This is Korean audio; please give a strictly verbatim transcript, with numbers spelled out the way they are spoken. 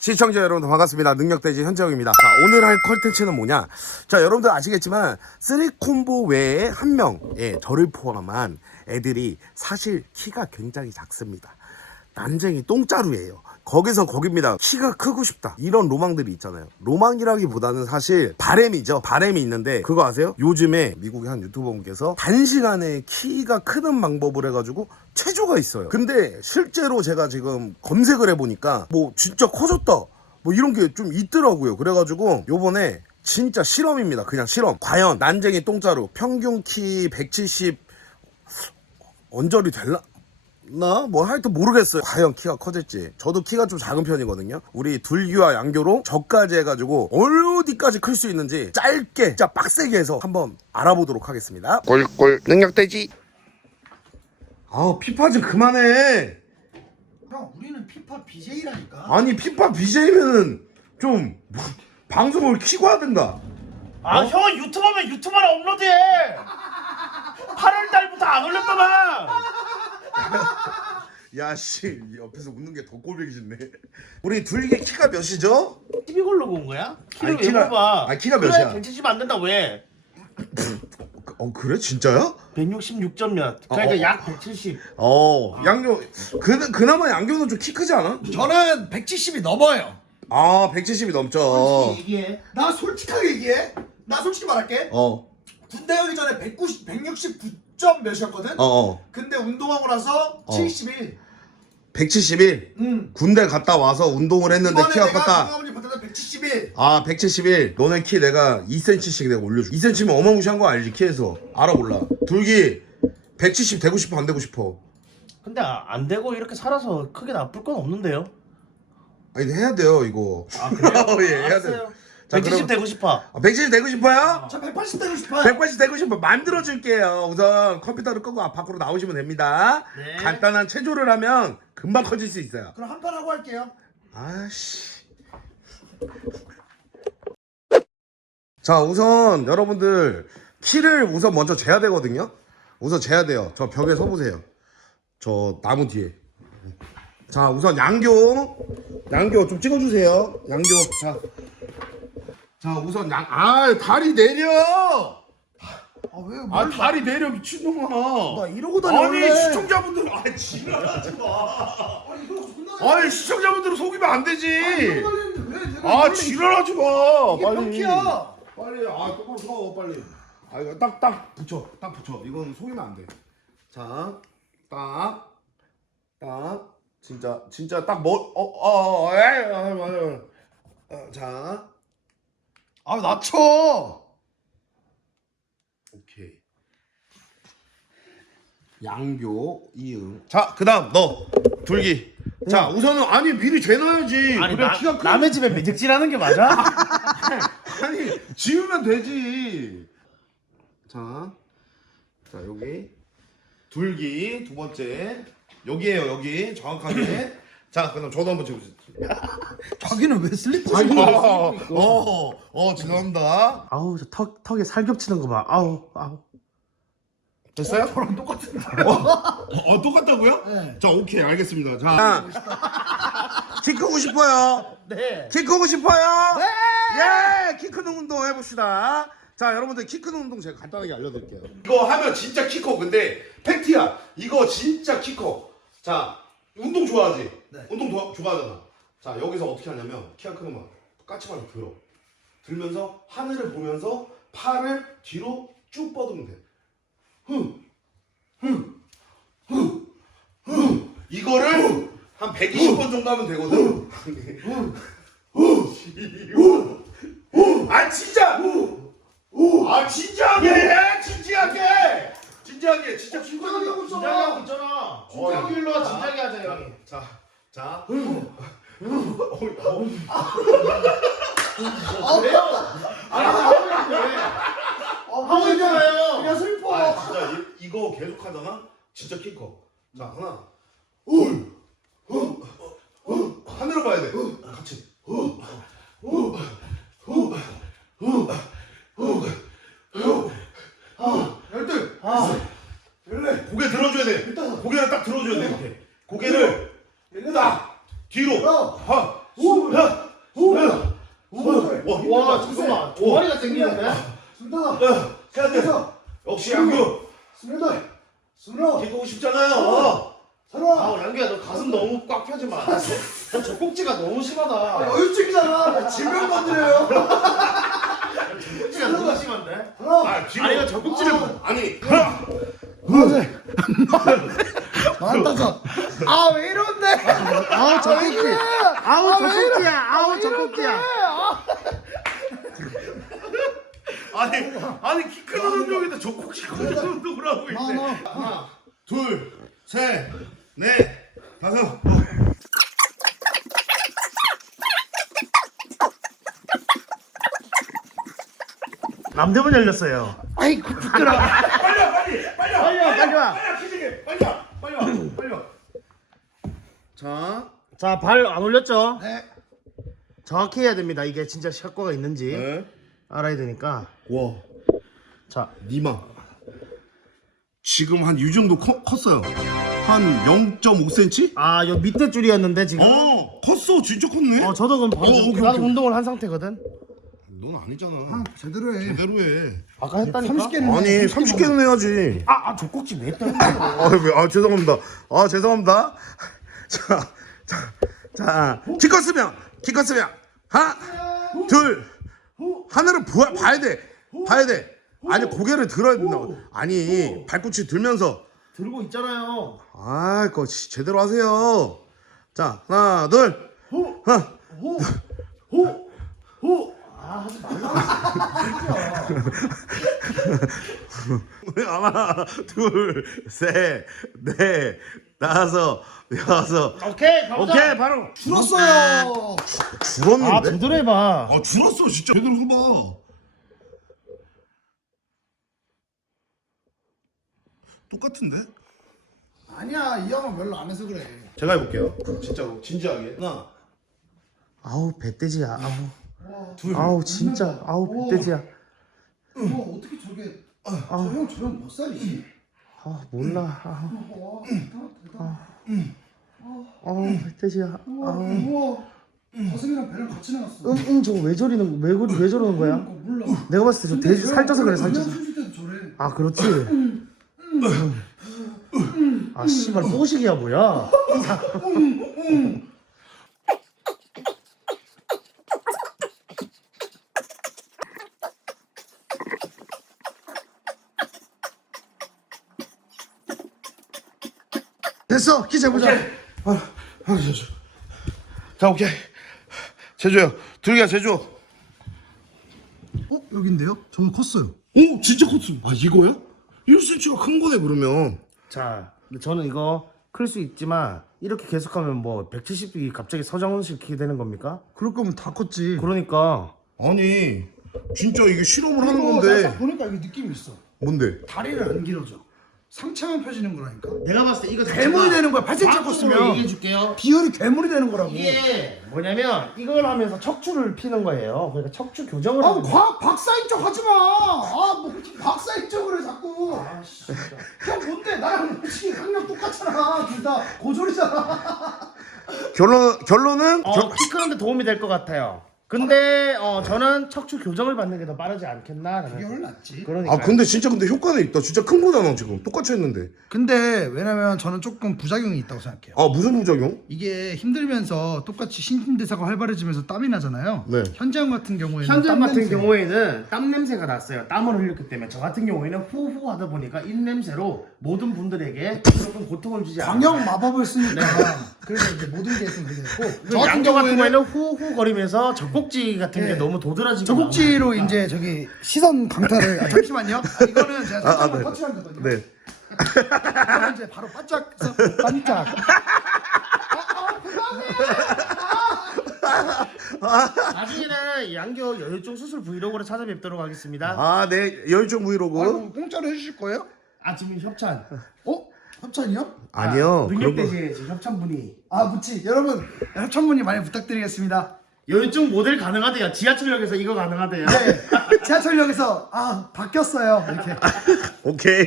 시청자 여러분들 반갑습니다. 능력돼지 현재형입니다. 자, 오늘 할 컨텐츠는 뭐냐? 자, 여러분들 아시겠지만 쓰리콤보 외에 한 명, 예, 저를 포함한 애들이 사실 키가 굉장히 작습니다. 난쟁이 똥자루예요. 거기서 거깁니다. 키가 크고 싶다. 이런 로망들이 있잖아요. 로망이라기보다는 사실 바램이죠. 바램이 있는데 그거 아세요? 요즘에 미국의 한 유튜버분께서 단시간에 키가 크는 방법을 해가지고 체조가 있어요. 근데 실제로 제가 지금 검색을 해보니까 뭐 진짜 커졌다 뭐 이런 게 좀 있더라고요. 그래가지고 요번에 진짜 실험입니다. 그냥 실험. 과연 난쟁이 똥자루 평균 키 백칠십 언저리 될라? 나? 뭐 하여튼 모르겠어요. 과연 키가 커질지. 저도 키가 좀 작은 편이거든요. 우리 둘기와 양교로 저까지 해가지고 어디까지 클 수 있는지 짧게 진짜 빡세게 해서 한번 알아보도록 하겠습니다. 꿀꿀 능력돼지. 아 피파 좀 그만해. 형 우리는 피파 비제이라니까. 아니 피파 비제이면은 좀 방송을 키고 하든가. 아, 어? 형은 유튜버면 유튜버나 업로드해. 팔월 달부터 안 올렸더만. 야씨 옆에서 웃는 게 더 꼴보기 싫네. 우리 둘기 키가 몇이죠? 티비 걸로 본 거야? 키를 아니, 왜 키가- 물어봐? 아니, 키가 그래, 몇이야? 백칠십 안 된다 왜? 어 그래 진짜야? 백육십육 점 몇. 그러니까 어, 어. 약 백칠십. 어 양교 그 그나마 양교는 좀 키 크지 않아? 저는 백칠십이 넘어요. 아 백칠십이 넘죠. 솔직히 얘기해. 나 솔직하게 얘기해. 나 솔직히 말할게. 어. 군대 가기 전에 백구십, 백육십구 점 몇이었거든. 어, 어. 근데 운동하고 나서 어. 칠십일. 백칠십일. 응. 군대 갔다 와서 운동을 했는데 이번에 키가 내가 컸다. 운동하고 봤을 때 백칠십일. 아 백칠십일. 너네 키 내가 이 센티미터씩 내가 올려줘. 이 센티미터면 어마무시한 거 알지 키에서. 알아 몰라. 둘기 백칠십 되고 싶어 안 되고 싶어? 근데 아, 안 되고 이렇게 살아서 크게 나쁠 건 없는데요. 아니 해야 돼요 이거. 아 그래요? 예, 해야 알았어요. 돼요. 자, 백칠십 그럼- 되고 싶어. 아, 백칠십 되고 싶어요? 저 백팔십 되고 싶어요. 백팔십 되고 싶어 만들어줄게요. 우선 컴퓨터를 끄고 앞 밖으로 나오시면 됩니다. 네. 간단한 체조를 하면 금방 커질 수 있어요. 그럼 한 판 하고 할게요. 아씨. 자 우선 여러분들 키를 우선 먼저 재야 되거든요. 우선 재야 돼요. 저 벽에 서보세요. 저 나무 뒤에. 자 우선 양교 양교 좀 찍어주세요. 양교 자. 자 우선 양 아 다리 내려. 아 왜? 아 뭘 다리 내려 미친놈아. 나 이러고 다녀 아니 원래. 시청자분들 아 지랄하지 마. 아니 이거 존나. 아니 시청자분들을 속이면 안 되지. 이러고 다니는데 왜 내가 아 원래 지랄하지 마. 이게 빨리. 병키야. 빨리 아 똑바로 서 빨리. 아 이거 딱 딱 붙여 딱 붙여. 이건 속이면 안 돼. 자, 딱, 딱 진짜 진짜 딱 뭐 어어 맞아요. 어, 자, 아 낮춰. 오케이. 양교 이응. 자 그다음 너 둘기. 자 우선은 아니 미리 재놔야지. 아니 그래 나, 키가 큰. 남의 집에 매직질하는 게 맞아? 아니 지우면 되지. 자, 자 여기 둘기 두 번째 여기에요 여기 정확하게. 자 그럼 저도 한번 재보세요. 자기는 왜 슬리퍼 아이고, 신고? 어, 어 죄송합니다. 아우 저 턱, 턱에 살 겹치는 거 봐. 아우 아우. 됐어요? 저랑 똑같은데. 어, 어 똑같다고요? 네. 자 오케이 알겠습니다. 자, 키 크고 싶어요. 네. 키 크고 싶어요. 네. 예, 키 크는 운동 해봅시다. 자, 여러분들 키 크는 운동 제가 간단하게 알려드릴게요. 이거 하면 진짜 키 커. 근데 팩트야. 이거 진짜 키 커. 자, 운동 좋아하지? 네. 운동 도, 좋아하잖아. 자, 여기서 어떻게 하냐면 키가 크는 거 까치발로 들어. 들면서 하늘을 보면서 팔을 뒤로 쭉 뻗으면 돼. 흥, 흥, 흥, 흥. 이거를 한 백이십 번 정도 하면 되거든. 아 진짜. 아 진지하게. 진지하게. 진지하게. 진짜 진지하게 하고 있어. 진작에 하고 있잖아. 진작에 일로 와. 진작에 하자 형이. 자, 자. 아 왜요? 아니 하고 왜? 하고 있잖아요. 그냥 슬퍼. 아 진짜 이, 이거 계속 하잖아. 진짜 키 커. 자 하나. 울. 후. 후. 하늘을 봐야 돼. 같이. 후. 후. 후. 후. 후. 후. 아, 열둘. 아. 열네. 고개 들어줘야 돼. 고개를 딱 들어줘야 돼. 이렇게. 고개를 딱 뒤로. 어. 하. 우. 야. 와 잠깐만 종아리가 생기는데? 스물다섯, 해야 돼. 스물여섯, 역시 양규. 스물여덟, 스물아홉, 기고 싶잖아요. 서른. 아 양규야 너 가슴 너무 꽉 펴지 마. 너 젖꼭지가 너무 심하다. 여유증이잖아. 질병 건드려요. 젖꼭지가 너무 심한데? 하나, 아 지금 아니 이거 젖꼭지를 아니 하나. 둘, 만다섯. 아 왜 이런데? 아우 젖꼭지. 아우 아, 왜 이래? 젖꼭지야. 아우 왜 젖꼭지야. 이런데? 아. 아니 아니 키 큰 운동인데 젖꼭지 큰 운동을 하고 있네. 하나, 하나, 둘, 셋, 넷, 다섯. 남대문 열렸어요. 아이고 부끄러. 빨리 와, 빨리, 빨리 와, 빨리 와, 빨리 와. 빨리 와, 키즈게, 빨리 와, 빨리 와, 빨리 와. 자, 자, 발 안 올렸죠? 네. 정확히 해야 됩니다. 이게 진짜 효과가 있는지 네. 알아야 되니까. 와, 자, 니마. 지금 한 이 정도 커, 컸어요. 한 영 점 오 센티미터? 아, 요 밑에 줄이었는데 지금. 어, 컸어. 진짜 컸네. 어, 저도 그럼 바로 어, 오케이, 나도 오케이. 운동을 한 상태거든. 넌 아니잖아. 아, 제대로 해. 제대로 해. 아까 했다니까. 삼십 개는 아니, 삼십 개는 해야지. 아, 아, 젖꼭지 왜 때려? 아, 왜, 아, 죄송합니다. 아, 죄송합니다. 자, 자, 자, 키 컸으면, 키 컸으면, 하나, 둘, 하늘을 보아, 봐야 돼. 봐야 돼. 아니, 고개를 들어야 된다. 아니, 발꿈치 들면서. 들고 있잖아요. 아, 그거 지- 제대로 하세요. 자, 하나, 둘, 하나. 호, 호, 호. 아, 하지 말라. 하나, 둘, 셋, 넷, 다섯, 여섯. 오케이, 가보자. 오케이, 바로. 줄었어요. 줄었는데? 아, 제대로 해봐. 아, 줄었어, 진짜. 제대로 해봐. 똑같은데? 아니야 이 형은 별로 안 해서 그래. 제가 해볼게요. 진짜로, 진지하게. 하나, 아우, 배돼지야. 아우. 둘. 아우, 진짜. 아우, 배돼지야. 너 어떻게 저게? 저형 저형 몇 살이지? 아, 몰라. 아우, 와 대단 대단. 아우, 배돼지야. 우와 아우. 우와. 가슴이랑 배랑 같이 나갔어. 응, 응, 저거 왜 저리는, 왜, 그- 왜 저러는 거야? 그러니까 몰라. 내가 봤을 때 저 근데 돼지 저 살쪄서 그래, 그냥 살쪄서. 숨쉴 때도 저래. 아, 그렇지. 아, 씨발, 뽀식이야, 뭐야? 됐어 키 재보자. 아, 하나, 제주. 자, 오케이. 제주요. 둘기야, 제주. 어 여긴데요? 저거 컸어요. 오, 진짜 컸어. 아, 이거야? 일 센티미터가 큰 거네, 그러면. 자, 근데 저는 이거 클 수 있지만 이렇게 계속하면 뭐 백칠십이 갑자기 서정훈식 키 되는 겁니까? 그럴 거면 다 컸지. 그러니까 아니, 진짜 이게 실험을 하는 그리고 건데. 딱 보니까 이게 느낌이 있어. 뭔데? 다리를 안 길어져. 상체만 펴지는 거라니까. 내가 봤을 때 이거 괴물이 되는 거야. 팔 센티미터 컸으면. 얘기해 줄게요. 비율이 괴물이 되는 거라고. 이게 뭐냐면 이걸 하면서 척추를 피는 거예요. 그러니까 척추 교정을 아, 하는 거예요. 과학 박사인 척 하지 마. 아, 뭐 박사인 척을 해 자꾸. 아, 씨, 진짜. 형 뭔데? 나랑 솔직히 학력 똑같잖아. 둘 다 고졸이잖아. 결론, 결론은? 어, 결- 키 크는데 도움이 될 것 같아요. 근데 어, 저는 척추 교정을 받는 게 더 빠르지 않겠나? 이게 훨 낫지. 그러니까. 아, 근데 진짜 근데 효과는 있다. 진짜 큰 거잖아, 지금. 똑같이 했는데. 근데 왜냐면 저는 조금 부작용이 있다고 생각해요. 아, 무슨 부작용? 이게 힘들면서 똑같이 신진대사가 활발해지면서 땀이 나잖아요. 네. 현장 같은 경우에는 현장 땀 같은 냄새. 경우에는 땀 냄새가 났어요. 땀을 흘렸기 때문에. 저 같은 경우에는 후후 하다 보니까 입 냄새로 모든 분들에게 조금 고통을 주지 않아요. 광역 마법을 쓰니까 그래서 이제 모든 게 좀 그렇게 됐고 저 같은 경우에는 후후 거리면서 젖꼭지 같은 게 네. 너무 도드라지고 저곡지로 이제 저기 시선 강타를 아, 잠시만요. 아, 이거는 제가 아, 아, 살짝만 네. 터치한 거거든요. 네. 이거는 이제 바로 반짝 해서 반짝. 나중에는 양교 여유증 수술 브이로그로 찾아뵙도록 하겠습니다. 아, 네. 열정 브이로그. 아이고, 공짜로 해주실 거예요? 아 지금 협찬. 어? 협찬이요? 아니요. 그런 거. 능력대지 지금 협찬분이 아 무치 여러분 협찬문의 많이 부탁드리겠습니다. 여유증 모델 가능하대요. 지하철역에서 이거 가능하대요. 네 지하철역에서 아 바뀌었어요 이렇게. 오케이.